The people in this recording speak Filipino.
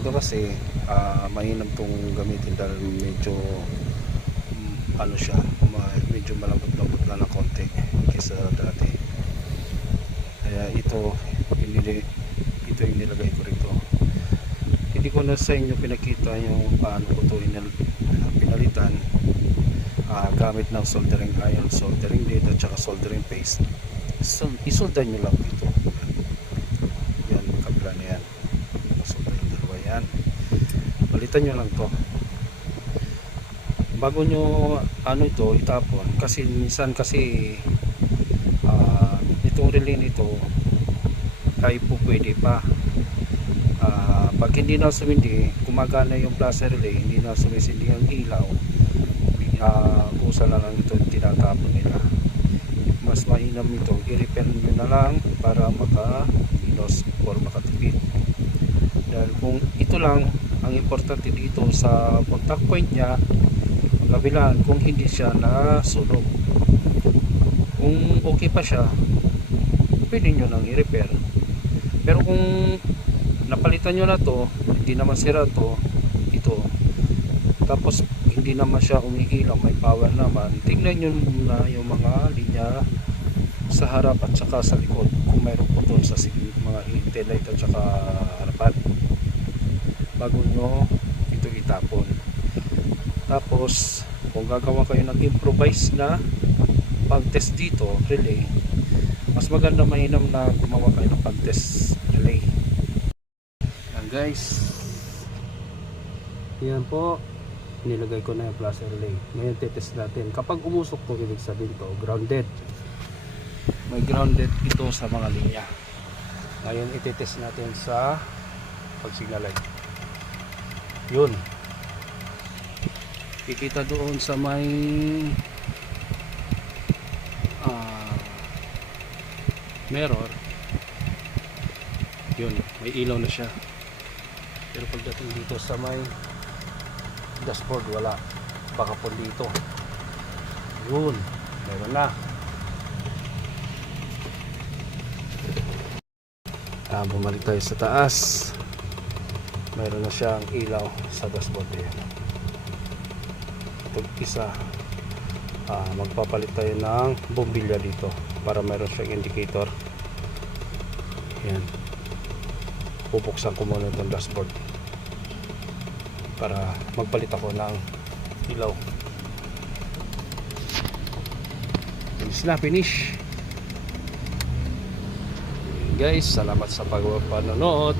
ito kasi mainam tong gamitin dahil medyo ano siya, medyo malambot-lambot na ng konti kaysa dati. Kaya ito yung nilagay ko rito. Hindi ko na sa inyo pinakita yung paano ko ito pinalitan gamit ng soldering iron, soldering lead at saka soldering paste. So, isolder nyo lang dito. Yan, kabila na yan. Isolder yung dalawa yan. Palitan nyo lang to bago nyo ito itapon, kasi minsan kasi itong relay nito ay po pwede pa pag hindi na sumindi, gumagana yung plaza relay, hindi na sumisindi ang ilaw, kusa na lang ito tinatapon nila. Mas mainam ito, i-repair nyo na lang para maka-inos or makatipid. Dahil kung ito lang ang importante dito sa contact point nya, kabilaan kung hindi siya nasunog. Kung okay pa siya, pwede nyo nang i-repair. Pero kung napalitan nyo na to, hindi naman sira to, ito, tapos hindi naman siya umiilaw, may power naman, tingnan nyo muna yung mga linya sa harap at saka sa likod kung mayroon po doon sa mga taillight at saka harapan bago nyo ito itapon. Tapos kung gagawa kayo ng improvise na pag-test dito, relay, mas maganda mainam na gumawa kayo ng pag-test relay. Yan guys, yan po, nilagay ko na yung plaza relay. Ngayon titest natin. Kapag umusok to, ibig sabihin to grounded. May grounded ito sa mga linya. Ngayon ititest natin sa pag-signal light. Yun, kikita doon sa may mirror. Yun, may ilaw na siya. Pero pagdating dito sa may dashboard, wala. Baka po dito. Yun, meron na. Bumalik tayo sa taas. Meron na siyang ilaw sa dashboard. Ito isa. Magpapalit tayo ng bombilya dito para meron siyang indicator. Yan. Bubuksan ko muna itong dashboard para magpalit ako ng ilaw. Finish. Guys, salamat sa panonood.